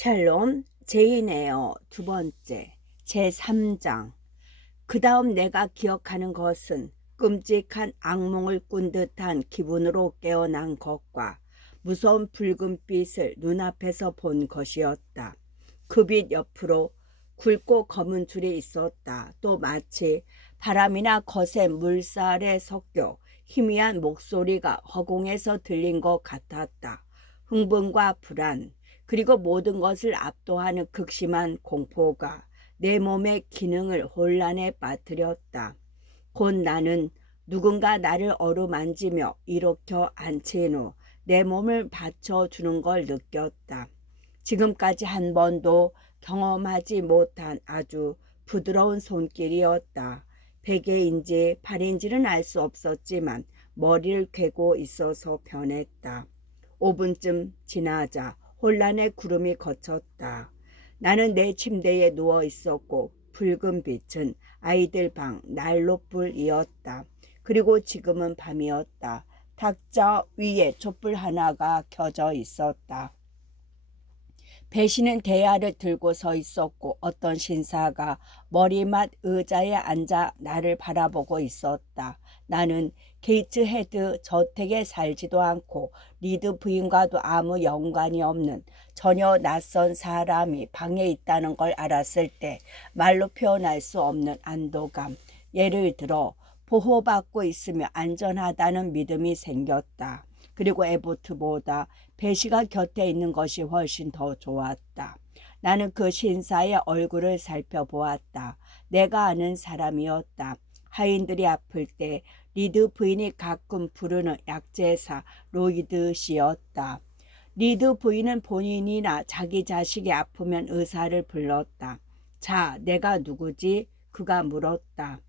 샬롬 제인에어 두 번째 제3장. 그 다음 내가 기억하는 것은 끔찍한 악몽을 꾼 듯한 기분으로 깨어난 것과 무서운 붉은 빛을 눈앞에서 본 것이었다. 그 빛 옆으로 굵고 검은 줄이 있었다. 또 마치 바람이나 거센 물살에 섞여 희미한 목소리가 허공에서 들린 것 같았다. 흥분과 불안, 그리고 모든 것을 압도하는 극심한 공포가 내 몸의 기능을 혼란에 빠뜨렸다. 곧 나는 누군가 나를 어루만지며 일으켜 앉힌 후 내 몸을 받쳐주는 걸 느꼈다. 지금까지 한 번도 경험하지 못한 아주 부드러운 손길이었다. 베개인지 팔인지는 알 수 없었지만 머리를 괴고 있어서 변했다. 5분쯤 지나자 혼란의 구름이 걷혔다. 나는 내 침대에 누워 있었고 붉은 빛은 아이들 방 난로불이었다. 그리고 지금은 밤이었다. 탁자 위에 촛불 하나가 켜져 있었다. 배시는 대야를 들고 서 있었고 어떤 신사가 머리맡 의자에 앉아 나를 바라보고 있었다. 나는 게이츠 헤드 저택에 살지도 않고 리드 부인과도 아무 연관이 없는 전혀 낯선 사람이 방에 있다는 걸 알았을 때 말로 표현할 수 없는 안도감, 예를 들어 보호받고 있으며 안전하다는 믿음이 생겼다. 그리고 에보트보다 배시가 곁에 있는 것이 훨씬 더 좋았다. 나는 그 신사의 얼굴을 살펴보았다. 내가 아는 사람이었다. 하인들이 아플 때 리드 부인이 가끔 부르는 약제사 로이드 씨였다. 리드 부인은 본인이나 자기 자식이 아프면 의사를 불렀다. 자, 내가 누구지? 그가 물었다.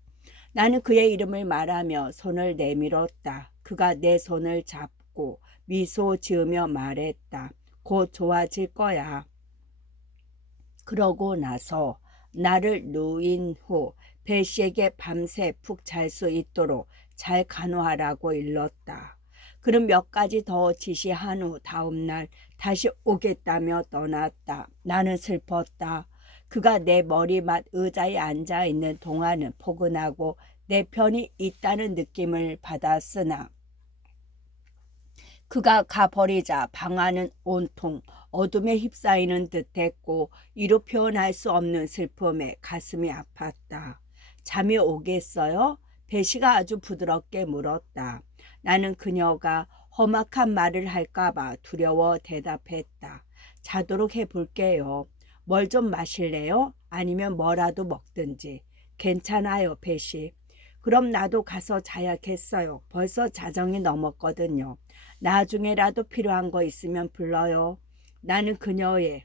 나는 그의 이름을 말하며 손을 내밀었다. 그가 내 손을 잡고 미소 지으며 말했다. 곧 좋아질 거야. 그러고 나서 나를 누인 후 배시에게 밤새 푹 잘 수 있도록 잘 간호하라고 일렀다. 그는 몇 가지 더 지시한 후 다음날 다시 오겠다며 떠났다. 나는 슬펐다. 그가 내 머리맡 의자에 앉아 있는 동안은 포근하고 내 편이 있다는 느낌을 받았으나 그가 가버리자 방 안은 온통 어둠에 휩싸이는 듯했고 이루 표현할 수 없는 슬픔에 가슴이 아팠다. 잠이 오겠어요? 배시가 아주 부드럽게 물었다. 나는 그녀가 험악한 말을 할까봐 두려워 대답했다. 자도록 해볼게요. 뭘 좀 마실래요? 아니면 뭐라도 먹든지. 괜찮아요, 배시. 그럼 나도 가서 자야겠어요. 벌써 자정이 넘었거든요. 나중에라도 필요한 거 있으면 불러요. 나는 그녀의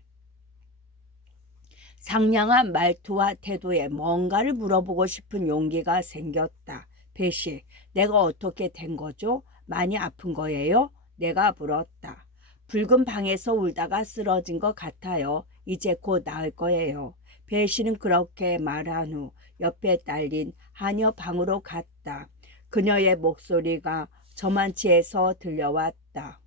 상냥한 말투와 태도에 뭔가를 물어보고 싶은 용기가 생겼다. 배시, 내가 어떻게 된 거죠? 많이 아픈 거예요? 내가 물었다. 붉은 방에서 울다가 쓰러진 것 같아요. 이제 곧 나을 거예요. 배시는 그렇게 말한 후 옆에 딸린 하녀 방으로 갔다. 그녀의 목소리가 저만치에서 들려왔다.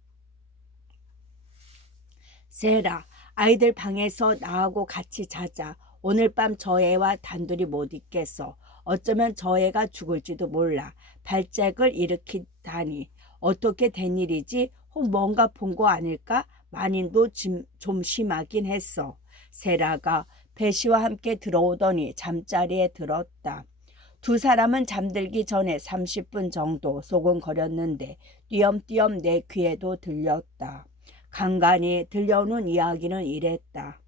세라, 아이들 방에서 나하고 같이 자자. 오늘 밤 저 애와 단둘이 못 있겠어. 어쩌면 저 애가 죽을지도 몰라. 발작을 일으키다니. 어떻게 된 일이지? 혹 뭔가 본 거 아닐까? 만인도 좀 심하긴 했어. 세라가 배시와 함께 들어오더니 잠자리에 들었다. 두 사람은 잠들기 전에 30분 정도 소곤거렸는데 띄엄띄엄 내 귀에도 들렸다. 간간히 들려오는 이야기는 이랬다.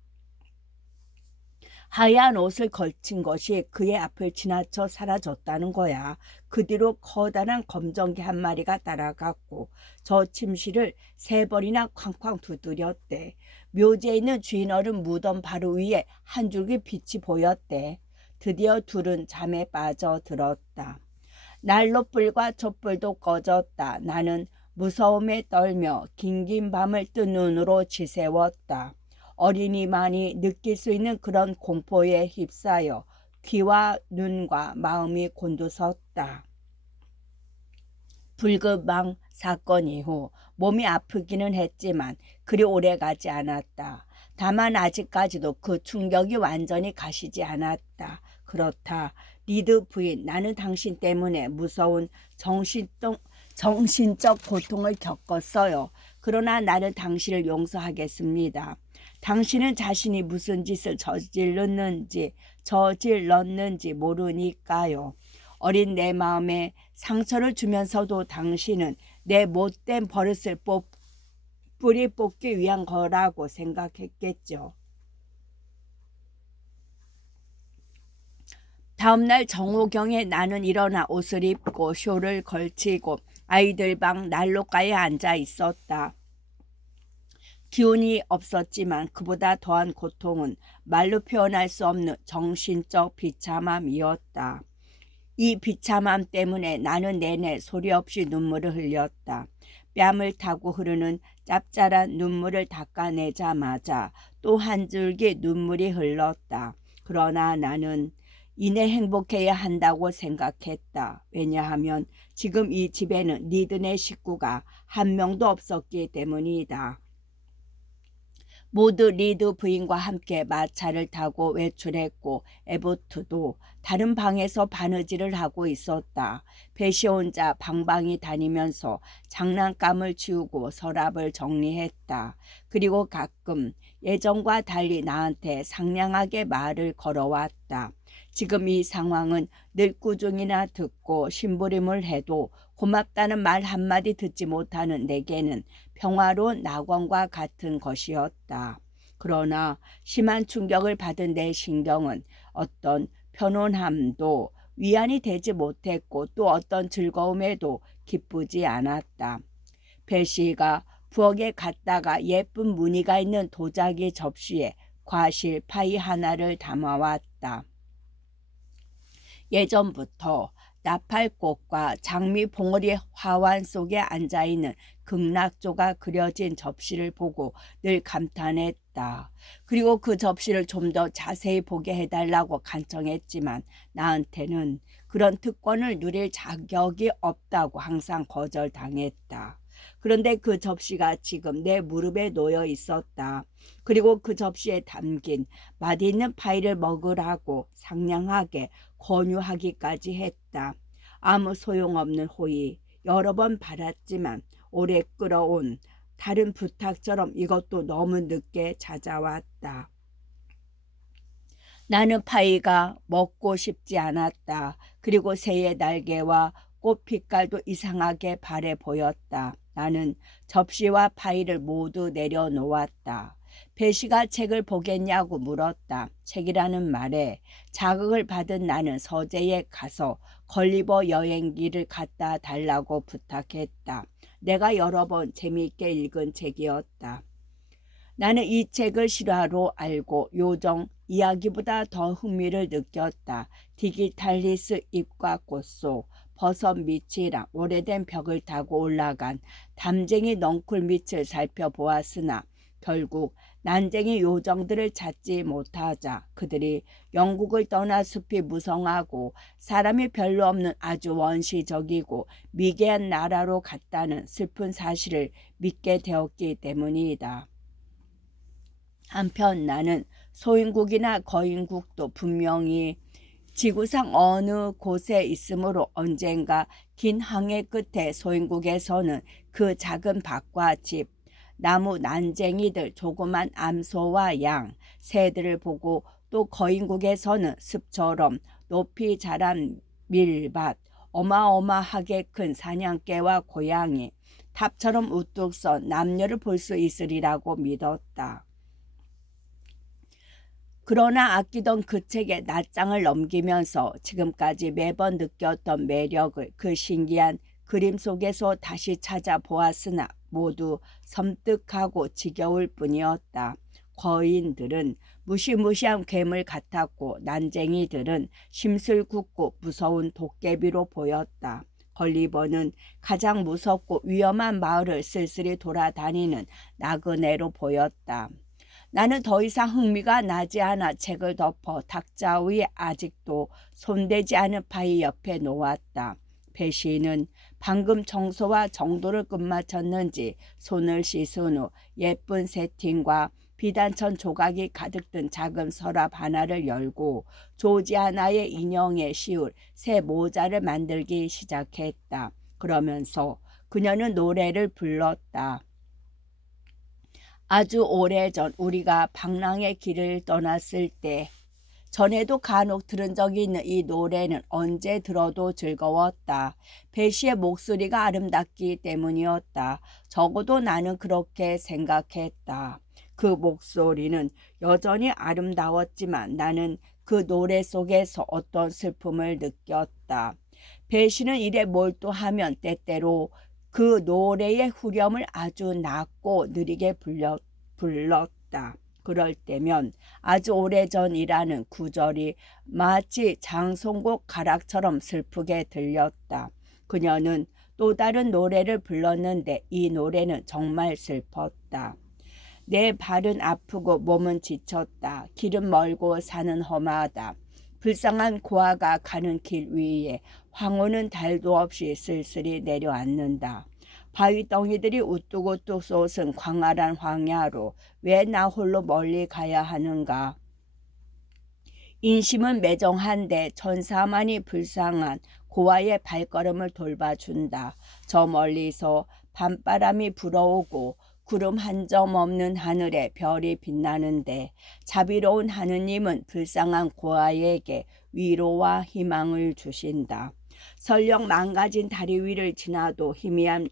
하얀 옷을 걸친 것이 그의 앞을 지나쳐 사라졌다는 거야. 그 뒤로 커다란 검정개 한 마리가 따라갔고 저 침실을 3번이나 쾅쾅 두드렸대. 묘지에 있는 주인어른 무덤 바로 위에 한 줄기 빛이 보였대. 드디어 둘은 잠에 빠져들었다. 난로불과 촛불도 꺼졌다. 나는 무서움에 떨며 긴긴 밤을 뜬 눈으로 지새웠다. 어린이만이 느낄 수 있는 그런 공포에 휩싸여 귀와 눈과 마음이 곤두섰다. 불급방 사건 이후 몸이 아프기는 했지만 그리 오래 가지 않았다. 다만 아직까지도 그 충격이 완전히 가시지 않았다. 그렇다. 리드 부인, 나는 당신 때문에 무서운 정신적 고통을 겪었어요. 그러나 나는 당신을 용서하겠습니다. 당신은 자신이 무슨 짓을 저질렀는지 모르니까요. 어린 내 마음에 상처를 주면서도 당신은 내 못된 버릇을 뿌리 뽑기 위한 거라고 생각했겠죠. 다음날 정오경에 나는 일어나 옷을 입고 쇼를 걸치고 아이들 방 난로가에 앉아 있었다. 기운이 없었지만 그보다 더한 고통은 말로 표현할 수 없는 정신적 비참함이었다. 이 비참함 때문에 나는 내내 소리 없이 눈물을 흘렸다. 뺨을 타고 흐르는 짭짤한 눈물을 닦아내자마자 또 한 줄기 눈물이 흘렀다. 그러나 나는 이내 행복해야 한다고 생각했다. 왜냐하면 지금 이 집에는 리드네 식구가 한 명도 없었기 때문이다. 모두 리드 부인과 함께 마차를 타고 외출했고 에보트도 다른 방에서 바느질을 하고 있었다. 배시 혼자 방방이 다니면서 장난감을 치우고 서랍을 정리했다. 그리고 가끔 예전과 달리 나한테 상냥하게 말을 걸어왔다. 지금 이 상황은 늙구중이나 듣고 심부림을 해도 고맙다는 말 한마디 듣지 못하는 내게는 평화로운 낙원과 같은 것이었다. 그러나 심한 충격을 받은 내 신경은 어떤 편안함도 위안이 되지 못했고 또 어떤 즐거움에도 기쁘지 않았다. 배시가 부엌에 갔다가 예쁜 무늬가 있는 도자기 접시에 과실 파이 하나를 담아왔다. 예전부터 나팔꽃과 장미 봉우리 화환 속에 앉아있는 극락조가 그려진 접시를 보고 늘 감탄했다. 그리고 그 접시를 좀 더 자세히 보게 해달라고 간청했지만 나한테는 그런 특권을 누릴 자격이 없다고 항상 거절당했다. 그런데 그 접시가 지금 내 무릎에 놓여 있었다. 그리고 그 접시에 담긴 맛있는 파이를 먹으라고 상냥하게 권유하기까지 했다. 아무 소용없는 호의, 여러 번 받았지만 오래 끌어온 다른 부탁처럼 이것도 너무 늦게 찾아왔다. 나는 파이가 먹고 싶지 않았다. 그리고 새의 날개와 꽃 빛깔도 이상하게 바래 보였다. 나는 접시와 파이를 모두 내려놓았다. 배시가 책을 보겠냐고 물었다. 책이라는 말에 자극을 받은 나는 서재에 가서 걸리버 여행기를 갖다 달라고 부탁했다. 내가 여러 번 재미있게 읽은 책이었다. 나는 이 책을 실화로 알고 요정 이야기보다 더 흥미를 느꼈다. 디기탈리스 잎과 꽃 속 버섯 밑이랑 오래된 벽을 타고 올라간 담쟁이 넝쿨 밑을 살펴보았으나 결국 난쟁이 요정들을 찾지 못하자 그들이 영국을 떠나 숲이 무성하고 사람이 별로 없는 아주 원시적이고 미개한 나라로 갔다는 슬픈 사실을 믿게 되었기 때문이다. 한편 나는 소인국이나 거인국도 분명히 지구상 어느 곳에 있으므로 언젠가 긴 항해 끝에 소인국에서는 그 작은 밭과 집, 나무 난쟁이들, 조그만 암소와 양, 새들을 보고 또 거인국에서는 습처럼 높이 자란 밀밭, 어마어마하게 큰 사냥개와 고양이, 탑처럼 우뚝 선 남녀를 볼 수 있으리라고 믿었다. 그러나 아끼던 그 책에 낱장을 넘기면서 지금까지 매번 느꼈던 매력을 그 신기한 그림 속에서 다시 찾아보았으나 모두 섬뜩하고 지겨울 뿐이었다. 거인들은 무시무시한 괴물 같았고 난쟁이들은 심술궂고 무서운 도깨비로 보였다. 걸리버는 가장 무섭고 위험한 마을을 쓸쓸히 돌아다니는 나그네로 보였다. 나는 더 이상 흥미가 나지 않아 책을 덮어 탁자 위에 아직도 손대지 않은 파이 옆에 놓았다. 배시는 방금 청소와 정도를 끝마쳤는지 손을 씻은 후 예쁜 새팅과 비단천 조각이 가득 든 작은 서랍 하나를 열고 조지아나의 인형에 씌울 새 모자를 만들기 시작했다. 그러면서 그녀는 노래를 불렀다. 아주 오래전 우리가 방랑의 길을 떠났을 때 전에도 간혹 들은 적이 있는 이 노래는 언제 들어도 즐거웠다. 배시의 목소리가 아름답기 때문이었다. 적어도 나는 그렇게 생각했다. 그 목소리는 여전히 아름다웠지만 나는 그 노래 속에서 어떤 슬픔을 느꼈다. 배시는 일에 몰두하면 때때로 그 노래의 후렴을 아주 낮고 느리게 불렀다. 그럴 때면 아주 오래전이라는 구절이 마치 장송곡 가락처럼 슬프게 들렸다. 그녀는 또 다른 노래를 불렀는데 이 노래는 정말 슬펐다. 내 발은 아프고 몸은 지쳤다. 길은 멀고 산은 험하다. 불쌍한 고아가 가는 길 위에 황후는 달도 없이 쓸쓸히 내려앉는다. 바위덩이들이 우뚝우뚝 솟은 광활한 황야로 왜 나 홀로 멀리 가야 하는가. 인심은 매정한데 천사만이 불쌍한 고아의 발걸음을 돌봐준다. 저 멀리서 밤바람이 불어오고 구름 한 점 없는 하늘에 별이 빛나는데 자비로운 하느님은 불쌍한 고아에게 위로와 희망을 주신다. 설령 망가진 다리 위를 지나도 희미한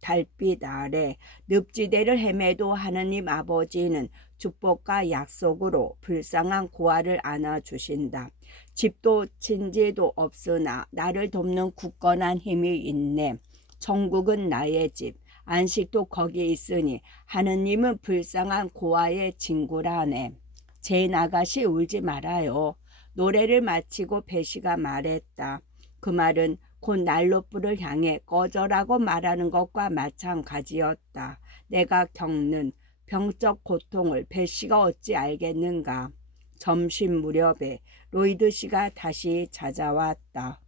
달빛 아래 늪지대를 헤매도 하느님 아버지는 축복과 약속으로 불쌍한 고아를 안아주신다. 집도 친지도 없으나 나를 돕는 굳건한 힘이 있네. 천국은 나의 집, 안식도 거기 있으니 하느님은 불쌍한 고아의 친구라네. 제인 아가씨 울지 말아요. 노래를 마치고 배시가 말했다. 그 말은 곧 난로불을 향해 꺼져라고 말하는 것과 마찬가지였다. 내가 겪는 병적 고통을 배시가 어찌 알겠는가. 점심 무렵에 로이드 씨가 다시 찾아왔다.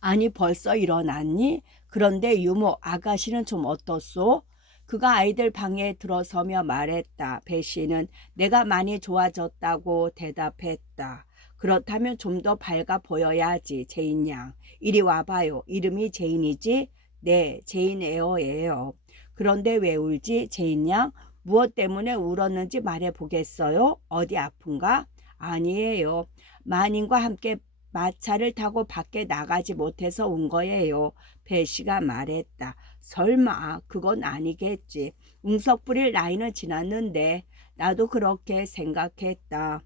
아니 벌써 일어났니? 그런데 유모 아가씨는 좀 어떻소? 그가 아이들 방에 들어서며 말했다. 배씨는 내가 많이 좋아졌다고 대답했다. 그렇다면 좀 더 밝아 보여야지. 제인 양. 이리 와봐요. 이름이 제인이지? 네, 제인 에어예요. 그런데 왜 울지? 제인 양. 무엇 때문에 울었는지 말해보겠어요? 어디 아픈가? 아니에요. 마님과 함께 마차를 타고 밖에 나가지 못해서 온 거예요. 배씨가 말했다. 설마 그건 아니겠지. 웅석 부릴 나이는 지났는데 나도 그렇게 생각했다.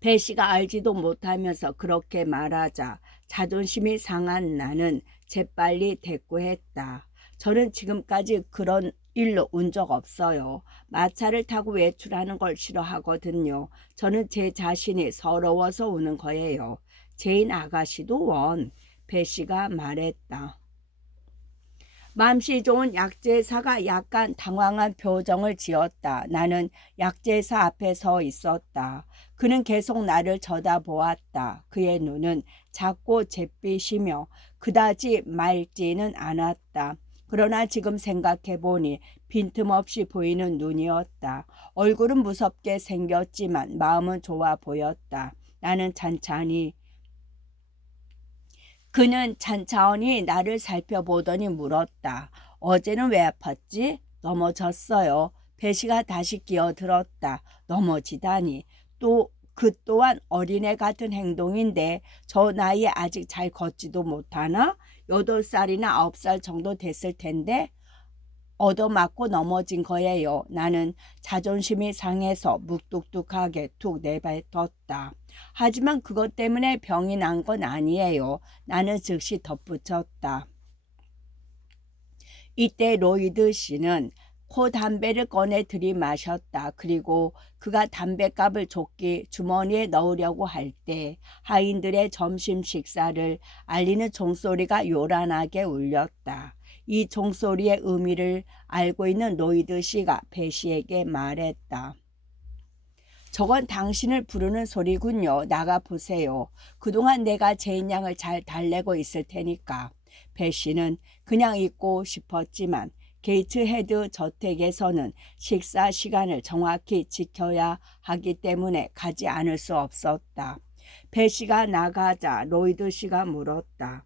배씨가 알지도 못하면서 그렇게 말하자 자존심이 상한 나는 재빨리 대꾸했다. 저는 지금까지 그런 일로 운 적 없어요. 마차를 타고 외출하는 걸 싫어하거든요. 저는 제 자신이 서러워서 우는 거예요. 제인 아가씨도 원. 배씨가 말했다. 맘씨 좋은 약제사가 약간 당황한 표정을 지었다. 나는 약제사 앞에 서 있었다. 그는 계속 나를 쳐다보았다. 그의 눈은 작고 잿빛이며 그다지 맑지는 않았다. 그러나 지금 생각해보니 빈틈없이 보이는 눈이었다. 얼굴은 무섭게 생겼지만 마음은 좋아 보였다. 그는 찬찬히 나를 살펴보더니 물었다. 어제는 왜 아팠지? 넘어졌어요. 배시가 다시 끼어들었다. 넘어지다니. 그 또한 어린애 같은 행동인데 저 나이에 아직 잘 걷지도 못하나? 8살이나 9살 정도 됐을 텐데 얻어맞고 넘어진 거예요. 나는 자존심이 상해서 묵뚝뚝하게 툭 내뱉었다. 하지만 그것 때문에 병이 난 건 아니에요. 나는 즉시 덧붙였다. 이때 로이드 씨는 코 담배를 꺼내 들이마셨다. 그리고 그가 담배값을 조끼 주머니에 넣으려고 할 때 하인들의 점심 식사를 알리는 종소리가 요란하게 울렸다. 이 종소리의 의미를 알고 있는 로이드 씨가 배시에게 말했다. 저건 당신을 부르는 소리군요. 나가보세요. 그동안 내가 제인 양을 잘 달래고 있을 테니까. 배시는 그냥 있고 싶었지만 게이츠헤드 저택에서는 식사 시간을 정확히 지켜야 하기 때문에 가지 않을 수 없었다. 배 씨가 나가자 로이드 씨가 물었다.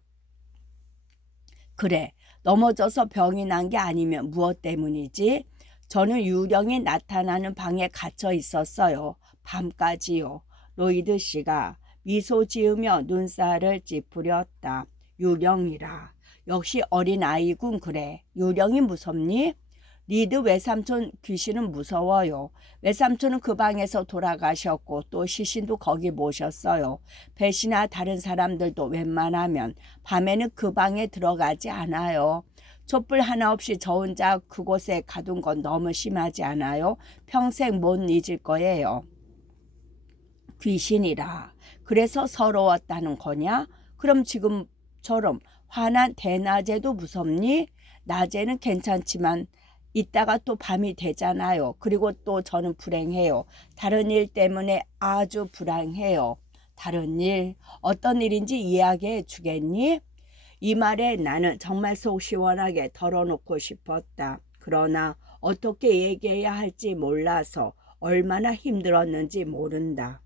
그래, 넘어져서 병이 난 게 아니면 무엇 때문이지? 저는 유령이 나타나는 방에 갇혀 있었어요. 밤까지요. 로이드 씨가 미소 지으며 눈살을 찌푸렸다. 유령이라. 역시 어린아이군 그래. 유령이 무섭니? 리드 외삼촌 귀신은 무서워요. 외삼촌은 그 방에서 돌아가셨고 또 시신도 거기 모셨어요. 배시나 다른 사람들도 웬만하면 밤에는 그 방에 들어가지 않아요. 촛불 하나 없이 저 혼자 그곳에 가둔 건 너무 심하지 않아요? 평생 못 잊을 거예요. 귀신이라. 그래서 서러웠다는 거냐? 그럼 지금처럼 화난 대낮에도 무섭니? 낮에는 괜찮지만 이따가 또 밤이 되잖아요. 그리고 또 저는 불행해요. 다른 일 때문에 아주 불행해요. 다른 일? 어떤 일인지 이야기해 주겠니? 이 말에 나는 정말 속 시원하게 털어놓고 싶었다. 그러나 어떻게 얘기해야 할지 몰라서 얼마나 힘들었는지 모른다.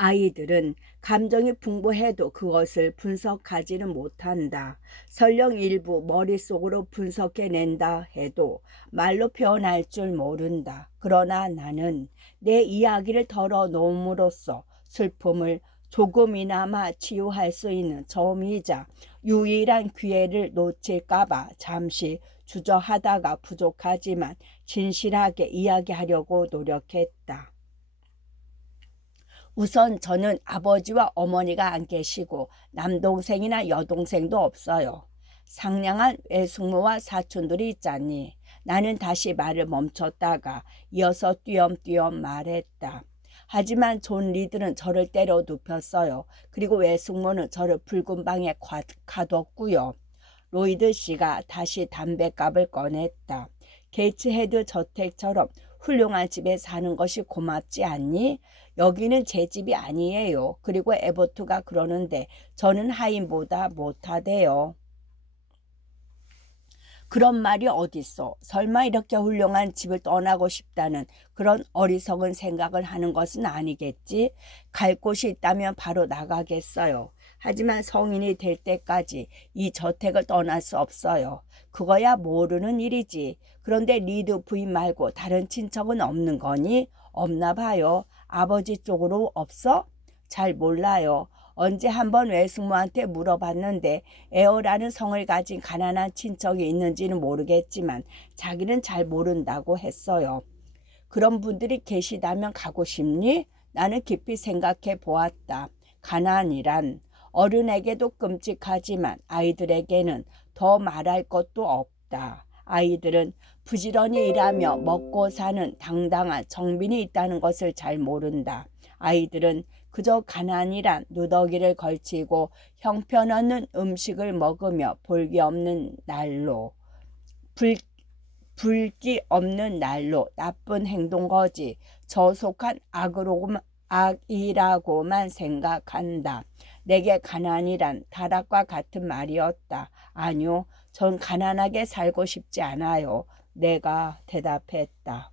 아이들은 감정이 풍부해도 그것을 분석하지는 못한다. 설령 일부 머릿속으로 분석해낸다 해도 말로 표현할 줄 모른다. 그러나 나는 내 이야기를 털어놓음으로써 슬픔을 조금이나마 치유할 수 있는 처음이자 유일한 기회를 놓칠까봐 잠시 주저하다가 부족하지만 진실하게 이야기하려고 노력했다. 우선 저는 아버지와 어머니가 안 계시고 남동생이나 여동생도 없어요. 상냥한 외숙모와 사촌들이 있잖니. 나는 다시 말을 멈췄다가 이어서 띄엄띄엄 말했다. 하지만 존 리드는 저를 때려 눕혔어요. 그리고 외숙모는 저를 붉은 방에 가뒀고요. 로이드 씨가 다시 담뱃갑을 꺼냈다. 게이츠헤드 저택처럼 훌륭한 집에 사는 것이 고맙지 않니? 여기는 제 집이 아니에요. 그리고 에버트가 그러는데 저는 하인보다 못하대요. 그런 말이 어딨어. 설마 이렇게 훌륭한 집을 떠나고 싶다는 그런 어리석은 생각을 하는 것은 아니겠지? 갈 곳이 있다면 바로 나가겠어요. 하지만 성인이 될 때까지 이 저택을 떠날 수 없어요. 그거야 모르는 일이지. 그런데 리드 부인 말고 다른 친척은 없는 거니? 없나 봐요. 아버지 쪽으로 없어? 잘 몰라요. 언제 한번 외숙모한테 물어봤는데 에어라는 성을 가진 가난한 친척이 있는지는 모르겠지만 자기는 잘 모른다고 했어요. 그런 분들이 계시다면 가고 싶니? 나는 깊이 생각해 보았다. 가난이란 어른에게도 끔찍하지만 아이들에게는 더 말할 것도 없다. 아이들은 부지런히 일하며 먹고 사는 당당한 정빈이 있다는 것을 잘 모른다. 아이들은 그저 가난이란 누더기를 걸치고 형편없는 음식을 먹으며 볼기 없는 날로 불기 없는 날로 나쁜 행동 거지 저속한 악이라고만 생각한다. 내게 가난이란 타락과 같은 말이었다. 아니요, 전 가난하게 살고 싶지 않아요. 내가 대답했다.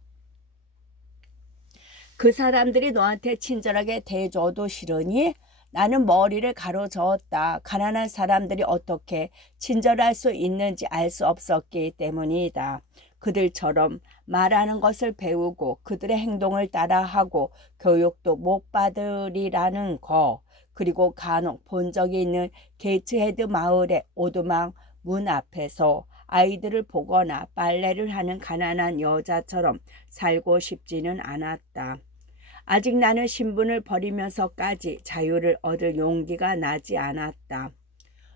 그 사람들이 너한테 친절하게 대해줘도 싫으니? 나는 머리를 가로저었다. 가난한 사람들이 어떻게 친절할 수 있는지 알 수 없었기 때문이다. 그들처럼 말하는 것을 배우고 그들의 행동을 따라하고 교육도 못 받으리라는 거. 그리고 간혹 본 적이 있는 게이츠헤드 마을의 오두막 문 앞에서 아이들을 보거나 빨래를 하는 가난한 여자처럼 살고 싶지는 않았다. 아직 나는 신분을 버리면서까지 자유를 얻을 용기가 나지 않았다.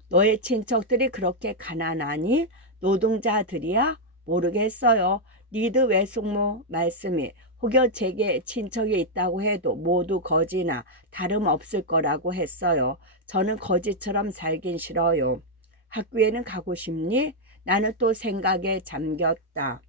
너의 친척들이 그렇게 가난하니? 노동자들이야? 모르겠어요. 리드 외숙모 말씀이 혹여 제게 친척이 있다고 해도 모두 거지나 다름없을 거라고 했어요. 저는 거지처럼 살긴 싫어요. 학교에는 가고 싶니? 나는 또 생각에 잠겼다.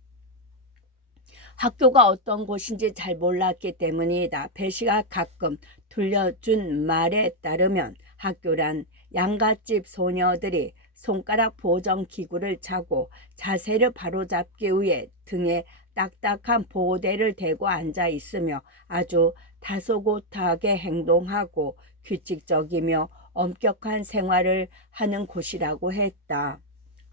학교가 어떤 곳인지 잘 몰랐기 때문이다. 배시가 가끔 들려준 말에 따르면 학교란 양갓집 소녀들이 손가락 보정 기구를 차고 자세를 바로잡기 위해 등에 딱딱한 보호대를 대고 앉아 있으며 아주 다소곳하게 행동하고 규칙적이며 엄격한 생활을 하는 곳이라고 했다.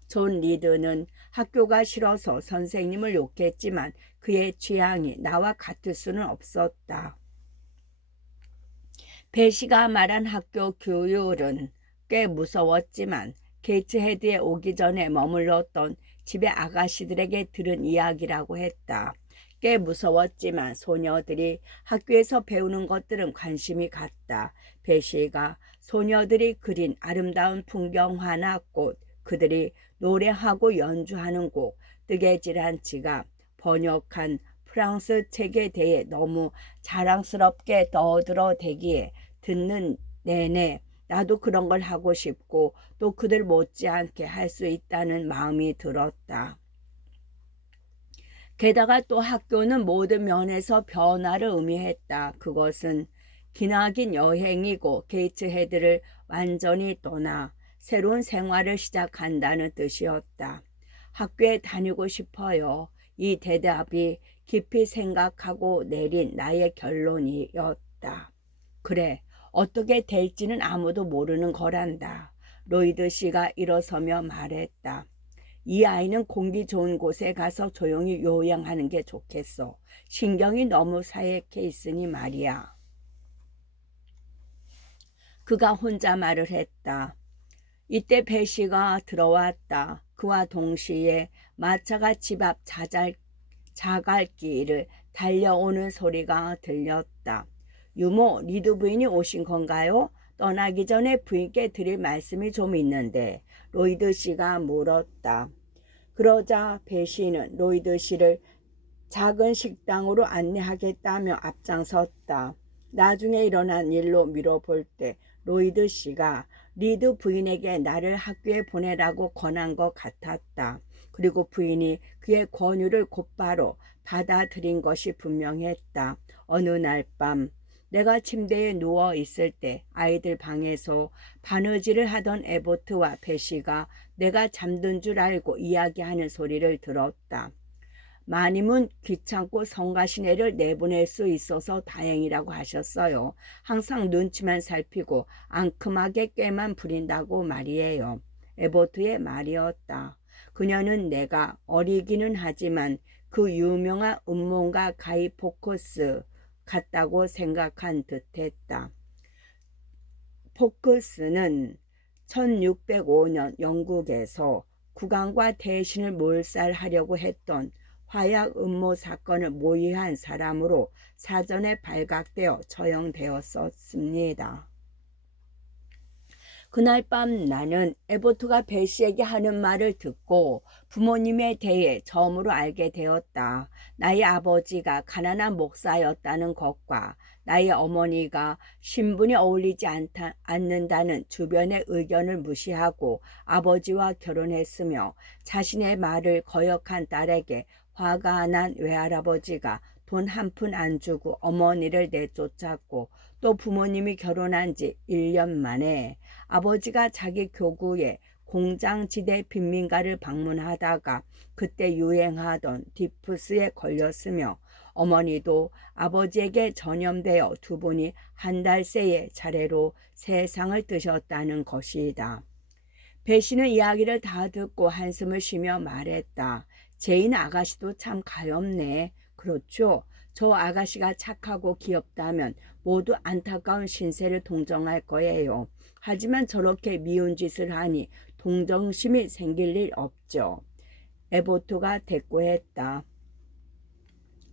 존 리드는 학교가 싫어서 선생님을 욕했지만 그의 취향이 나와 같을 수는 없었다. 배시가 말한 학교 규율은 꽤 무서웠지만 게이트헤드에 오기 전에 머물렀던 집의 아가씨들에게 들은 이야기라고 했다. 꽤 무서웠지만 소녀들이 학교에서 배우는 것들은 관심이 갔다. 배시가 소녀들이 그린 아름다운 풍경화나 꽃, 그들이 노래하고 연주하는 곡, 뜨개질한 지갑, 번역한 프랑스 책에 대해 너무 자랑스럽게 떠들어대기에 듣는 내내 나도 그런 걸 하고 싶고 또 그들 못지않게 할 수 있다는 마음이 들었다. 게다가 또 학교는 모든 면에서 변화를 의미했다. 그것은 기나긴 여행이고 게이트헤드를 완전히 떠나 새로운 생활을 시작한다는 뜻이었다. 학교에 다니고 싶어요. 이 대답이 깊이 생각하고 내린 나의 결론이었다. 그래, 어떻게 될지는 아무도 모르는 거란다. 로이드 씨가 일어서며 말했다. 이 아이는 공기 좋은 곳에 가서 조용히 요양하는 게 좋겠어. 신경이 너무 사약해 있으니 말이야. 그가 혼자 말을 했다. 이때 배시가 들어왔다. 그와 동시에 마차가 집 앞 자갈길을 달려오는 소리가 들렸다. 유모, 리드 부인이 오신 건가요? 떠나기 전에 부인께 드릴 말씀이 좀 있는데 로이드 씨가 물었다. 그러자 배시는 로이드 씨를 작은 식당으로 안내하겠다며 앞장섰다. 나중에 일어난 일로 미뤄볼 때 로이드 씨가 리드 부인에게 나를 학교에 보내라고 권한 것 같았다. 그리고 부인이 그의 권유를 곧바로 받아들인 것이 분명했다. 어느 날 밤 내가 침대에 누워 있을 때 아이들 방에서 바느질을 하던 에보트와 배시가 내가 잠든 줄 알고 이야기하는 소리를 들었다. 마님은 귀찮고 성가시네를 내보낼 수 있어서 다행이라고 하셨어요. 항상 눈치만 살피고 앙큼하게 꾀만 부린다고 말이에요. 에보트의 말이었다. 그녀는 내가 어리기는 하지만 그 유명한 음모가 가이 포커스 같다고 생각한 듯했다. 포커스는 1605년 영국에서 국왕과 대신을 몰살하려고 했던 화약 음모 사건을 모의한 사람으로 사전에 발각되어 처형되었었습니다. 그날 밤 나는 에보트가 배시에게 하는 말을 듣고 부모님에 대해 처음으로 알게 되었다. 나의 아버지가 가난한 목사였다는 것과 나의 어머니가 신분이 어울리지 않는다는 주변의 의견을 무시하고 아버지와 결혼했으며 자신의 말을 거역한 딸에게 화가 난 외할아버지가 돈 한 푼 안 주고 어머니를 내쫓았고 또 부모님이 결혼한 지 1년 만에 아버지가 자기 교구에 공장지대 빈민가를 방문하다가 그때 유행하던 디프스에 걸렸으며 어머니도 아버지에게 전염되어 두 분이 한 달 새에 차례로 세상을 뜨셨다는 것이다. 배시는 이야기를 다 듣고 한숨을 쉬며 말했다. 제인 아가씨도 참 가엾네. 그렇죠. 저 아가씨가 착하고 귀엽다면 모두 안타까운 신세를 동정할 거예요. 하지만 저렇게 미운 짓을 하니 동정심이 생길 일 없죠. 에보트가 대꾸했다.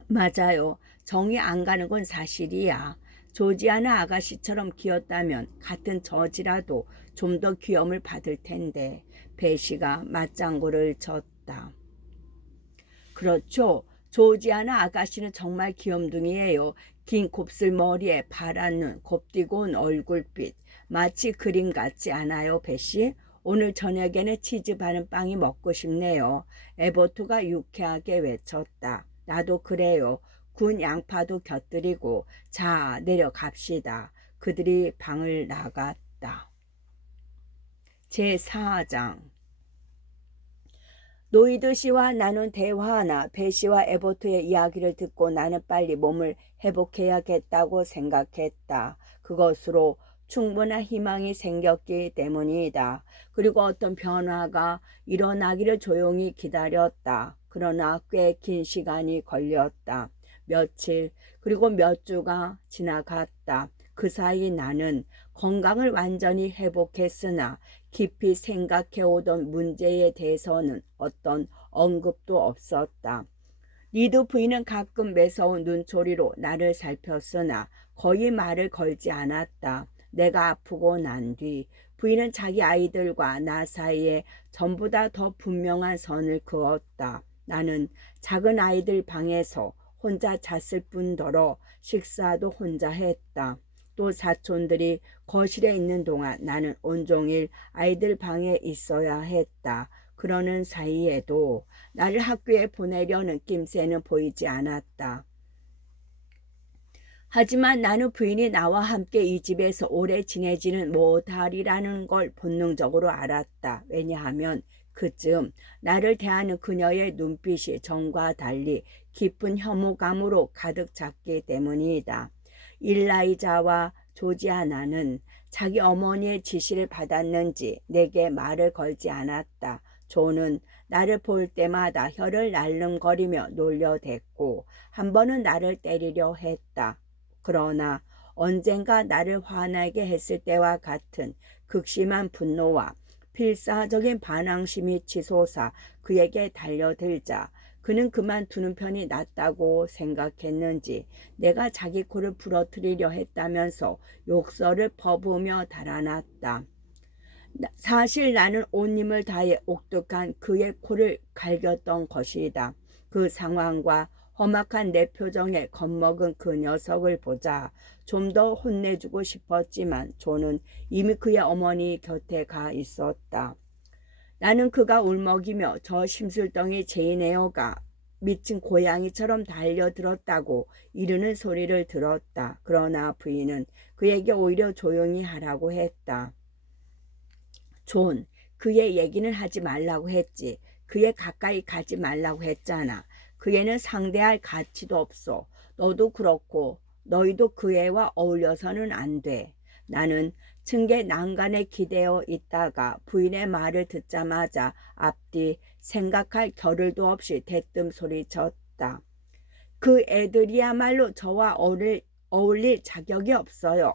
맞아요. 정이 안 가는 건 사실이야. 조지아나 아가씨처럼 귀엽다면 같은 저지라도 좀 더 귀염을 받을 텐데. 배시가 맞장구를 쳤다. 그렇죠. 조지아나 아가씨는 정말 귀염둥이에요. 긴 곱슬머리에 파란 눈, 곱디고 온 얼굴빛. 마치 그림 같지 않아요, 배씨? 오늘 저녁에는 치즈 바른 빵이 먹고 싶네요. 에보트가 유쾌하게 외쳤다. 나도 그래요. 구운 양파도 곁들이고. 자, 내려갑시다. 그들이 방을 나갔다. 제4장. 노이드 씨와 나눈 대화나 배 씨와 에버트의 이야기를 듣고 나는 빨리 몸을 회복해야겠다고 생각했다. 그것으로 충분한 희망이 생겼기 때문이다. 그리고 어떤 변화가 일어나기를 조용히 기다렸다. 그러나 꽤 긴 시간이 걸렸다. 며칠 그리고 몇 주가 지나갔다. 그 사이 나는 건강을 완전히 회복했으나 깊이 생각해오던 문제에 대해서는 어떤 언급도 없었다. 리드 부인은 가끔 매서운 눈초리로 나를 살폈으나 거의 말을 걸지 않았다. 내가 아프고 난 뒤 부인은 자기 아이들과 나 사이에 전보다 더 분명한 선을 그었다. 나는 작은 아이들 방에서 혼자 잤을 뿐더러 식사도 혼자 했다. 또 사촌들이 거실에 있는 동안 나는 온종일 아이들 방에 있어야 했다. 그러는 사이에도 나를 학교에 보내려는 낌새는 보이지 않았다. 하지만 나는 부인이 나와 함께 이 집에서 오래 지내지는 못하리라는 걸 본능적으로 알았다. 왜냐하면 그쯤 나를 대하는 그녀의 눈빛이 전과 달리 깊은 혐오감으로 가득 찼기 때문이다. 일라이자와 조지아나는 자기 어머니의 지시를 받았는지 내게 말을 걸지 않았다. 조는 나를 볼 때마다 혀를 날름거리며 놀려댔고 한 번은 나를 때리려 했다. 그러나 언젠가 나를 화나게 했을 때와 같은 극심한 분노와 필사적인 반항심이 치솟아 그에게 달려들자 그는 그만두는 편이 낫다고 생각했는지 내가 자기 코를 부러뜨리려 했다면서 욕설을 퍼부으며 달아났다. 사실 나는 온 힘을 다해 옥독한 그의 코를 갈겼던 것이다. 그 상황과 험악한 내 표정에 겁먹은 그 녀석을 보자 좀 더 혼내주고 싶었지만 조는 이미 그의 어머니 곁에 가 있었다. 나는 그가 울먹이며 저 심술덩이 제이네어가 미친 고양이처럼 달려들었다고 이르는 소리를 들었다. 그러나 부인은 그에게 오히려 조용히 하라고 했다. 존, 그의 얘기는 하지 말라고 했지. 그에 가까이 가지 말라고 했잖아. 그 애는 상대할 가치도 없어. 너도 그렇고 너희도 그 애와 어울려서는 안 돼. 나는 층계 난간에 기대어 있다가 부인의 말을 듣자마자 앞뒤 생각할 겨를도 없이 대뜸 소리쳤다. 그 애들이야말로 저와 어울릴 자격이 없어요.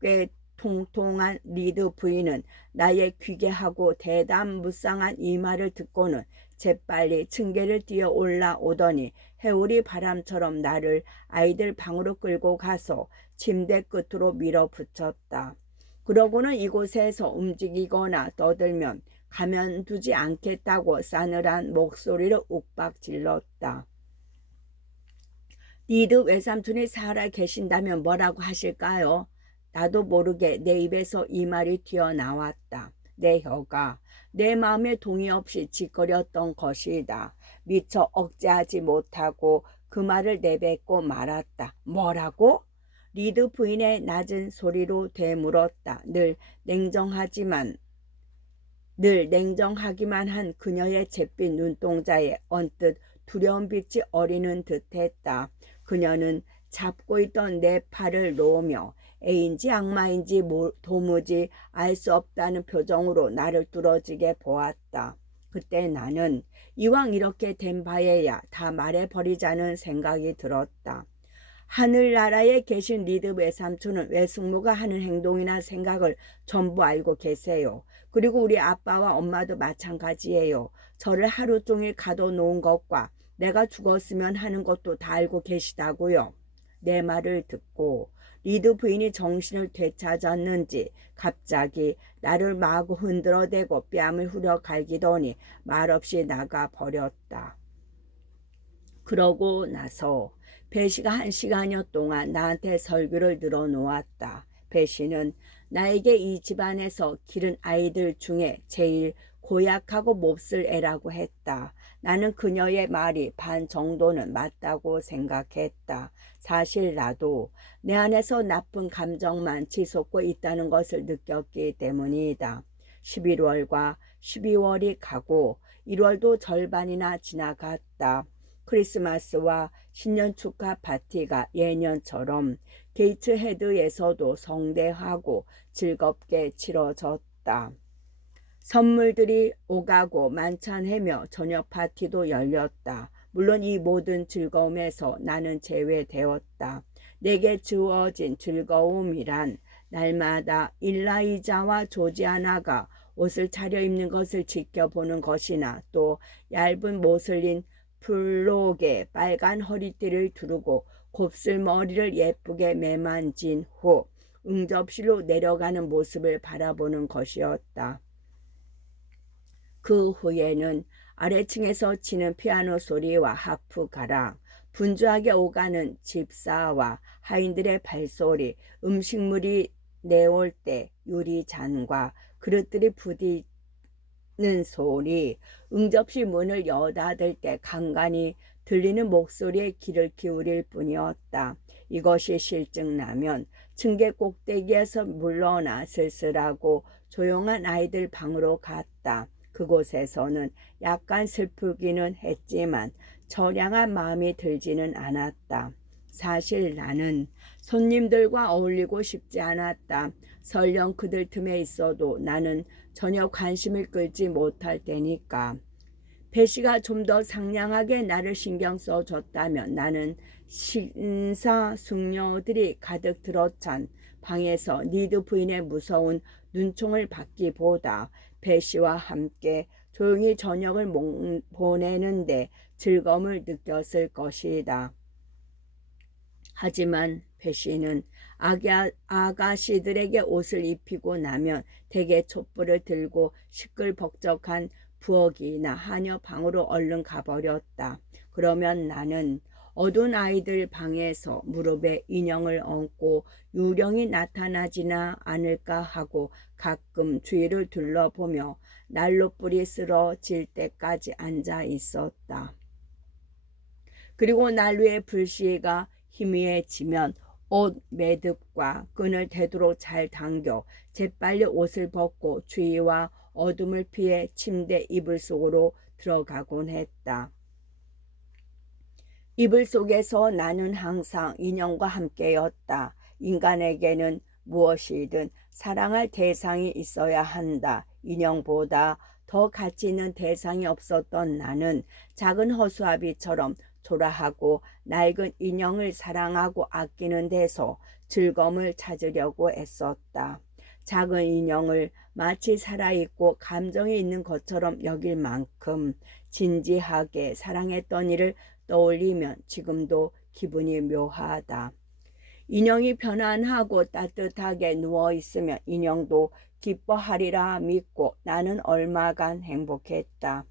꽤 통통한 리드 부인은 나의 귀괴하고 대담무쌍한 이 말을 듣고는 재빨리 층계를 뛰어 올라오더니 해오리 바람처럼 나를 아이들 방으로 끌고 가서 침대 끝으로 밀어붙였다. 그러고는 이곳에서 움직이거나 떠들면 가만두지 않겠다고 싸늘한 목소리로 욱박 질렀다. 리드 외삼촌이 살아 계신다면 뭐라고 하실까요? 나도 모르게 내 입에서 이 말이 튀어나왔다. 내 혀가 내 마음에 동의 없이 짓거렸던 것이다. 미처 억제하지 못하고 그 말을 내뱉고 말았다. 뭐라고? 리드 부인의 낮은 소리로 되물었다. 늘 냉정하기만 한 그녀의 잿빛 눈동자에 언뜻 두려운 빛이 어리는 듯했다. 그녀는 잡고 있던 내 팔을 놓으며 애인지 악마인지 도무지 알 수 없다는 표정으로 나를 뚫어지게 보았다. 그때 나는 이왕 이렇게 된 바에야 다 말해버리자는 생각이 들었다. 하늘나라에 계신 리드 외삼촌은 외숙모가 하는 행동이나 생각을 전부 알고 계세요. 그리고 우리 아빠와 엄마도 마찬가지예요. 저를 하루 종일 가둬놓은 것과 내가 죽었으면 하는 것도 다 알고 계시다고요. 내 말을 듣고 리드 부인이 정신을 되찾았는지 갑자기 나를 마구 흔들어대고 뺨을 후려 갈기더니 말없이 나가버렸다. 그러고 나서 배씨가 1시간여 동안 나한테 설교를 늘어놓았다. 배씨는 나에게 이 집안에서 기른 아이들 중에 제일 고약하고 몹쓸 애라고 했다. 나는 그녀의 말이 반 정도는 맞다고 생각했다. 사실 나도 내 안에서 나쁜 감정만 치솟고 있다는 것을 느꼈기 때문이다. 11월과 12월이 가고 1월도 절반이나 지나갔다. 크리스마스와 신년 축하 파티가 예년처럼 게이츠헤드에서도 성대하고 즐겁게 치러졌다. 선물들이 오가고 만찬하며 저녁 파티도 열렸다. 물론 이 모든 즐거움에서 나는 제외되었다. 내게 주어진 즐거움이란 날마다 일라이자와 조지아나가 옷을 차려입는 것을 지켜보는 것이나 또 얇은 모슬린 플록에 빨간 허리띠를 두르고 곱슬머리를 예쁘게 매만진 후 응접실로 내려가는 모습을 바라보는 것이었다. 그 후에는 아래층에서 치는 피아노 소리와 하프 가락, 분주하게 오가는 집사와 하인들의 발소리, 음식물이 내올 때 유리잔과 그릇들이 부딪는 소리, 응접실 문을 여닫을 때 간간히 들리는 목소리에 귀를 기울일 뿐이었다. 이것이 실증나면 층계 꼭대기에서 물러나 쓸쓸하고 조용한 아이들 방으로 갔다. 그곳에서는 약간 슬프기는 했지만 처량한 마음이 들지는 않았다. 사실 나는 손님들과 어울리고 싶지 않았다. 설령 그들 틈에 있어도 나는 전혀 관심을 끌지 못할 테니까. 배시가 좀 더 상냥하게 나를 신경 써줬다면 나는 신사숙녀들이 가득 들어찬 방에서 니드 부인의 무서운 눈총을 받기보다 배시와 함께 조용히 저녁을 보내는데 즐거움을 느꼈을 것이다. 하지만 배시는 아가씨들에게 옷을 입히고 나면 대개 촛불을 들고 시끌벅적한 부엌이나 하녀 방으로 얼른 가버렸다. 그러면 나는 어두운 아이들 방에서 무릎에 인형을 얹고 유령이 나타나지나 않을까 하고 가끔 주위를 둘러보며 난로불이 쓰러질 때까지 앉아 있었다. 그리고 난로의 불씨가 희미해지면 옷 매듭과 끈을 되도록 잘 당겨 재빨리 옷을 벗고 주위와 어둠을 피해 침대 이불 속으로 들어가곤 했다. 이불 속에서 나는 항상 인형과 함께였다. 인간에게는 무엇이든 사랑할 대상이 있어야 한다. 인형보다 더 가치 있는 대상이 없었던 나는 작은 허수아비처럼 초라하고 낡은 인형을 사랑하고 아끼는 데서 즐거움을 찾으려고 애썼다. 작은 인형을 마치 살아있고 감정이 있는 것처럼 여길 만큼 진지하게 사랑했던 일을 떠올리면 지금도 기분이 묘하다. 인형이 편안하고 따뜻하게 누워있으면 인형도 기뻐하리라 믿고 나는 얼마간 행복했다.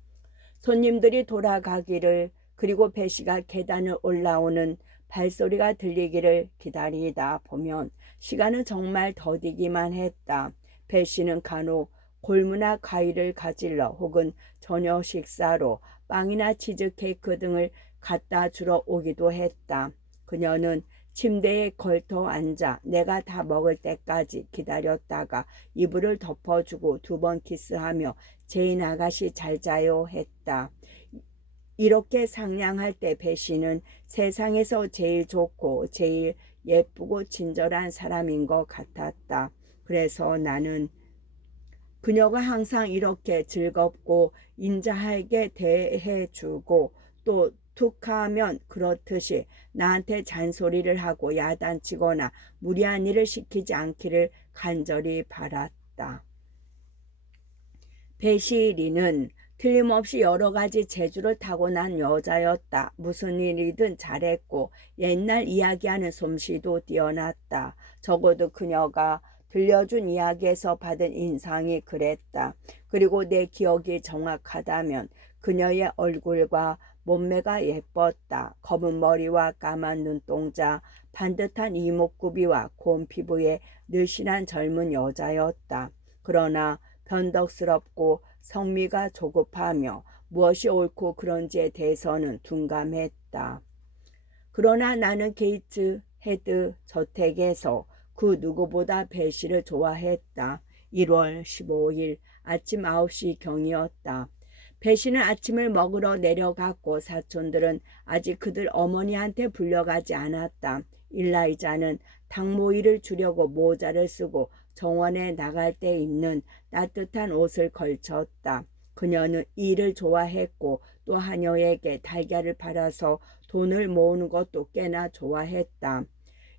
손님들이 돌아가기를 그리고 배시가 계단을 올라오는 발소리가 들리기를 기다리다 보면 시간은 정말 더디기만 했다. 배시는 간혹 골무나 과일을 가질러 혹은 저녁 식사로 빵이나 치즈케이크 등을 갖다 주러 오기도 했다. 그녀는 침대에 걸터 앉아 내가 다 먹을 때까지 기다렸다가 이불을 덮어주고 2번 키스하며 제인 아가씨 잘 자요 했다. 이렇게 상냥할 때 배시는 세상에서 제일 좋고 제일 예쁘고 친절한 사람인 것 같았다. 그래서 나는 그녀가 항상 이렇게 즐겁고 인자하게 대해주고 또 툭하면 그렇듯이 나한테 잔소리를 하고 야단치거나 무리한 일을 시키지 않기를 간절히 바랐다. 배시리는 틀림없이 여러 가지 재주를 타고난 여자였다. 무슨 일이든 잘했고 옛날 이야기하는 솜씨도 뛰어났다. 적어도 그녀가 들려준 이야기에서 받은 인상이 그랬다. 그리고 내 기억이 정확하다면 그녀의 얼굴과 몸매가 예뻤다. 검은 머리와 까만 눈동자, 반듯한 이목구비와 고운 피부의 늘씬한 젊은 여자였다. 그러나 변덕스럽고 성미가 조급하며 무엇이 옳고 그런지에 대해서는 둔감했다. 그러나 나는 게이츠 헤드 저택에서 그 누구보다 배시를 좋아했다. 1월 15일 아침 9시 경이었다. 배시는 아침을 먹으러 내려갔고 사촌들은 아직 그들 어머니한테 불려가지 않았다. 일라이자는 닭모이를 주려고 모자를 쓰고 정원에 나갈 때 입는 따뜻한 옷을 걸쳤다. 그녀는 일을 좋아했고 또 하녀에게 달걀을 팔아서 돈을 모으는 것도 꽤나 좋아했다.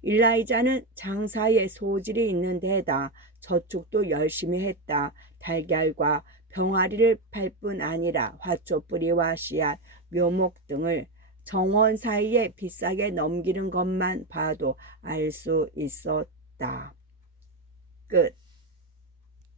일라이자는 장사에 소질이 있는 데다 저축도 열심히 했다. 달걀과 병아리를 팔 뿐 아니라 화초뿌리와 씨앗, 묘목 등을 정원 사이에 비싸게 넘기는 것만 봐도 알 수 있었다. 끝.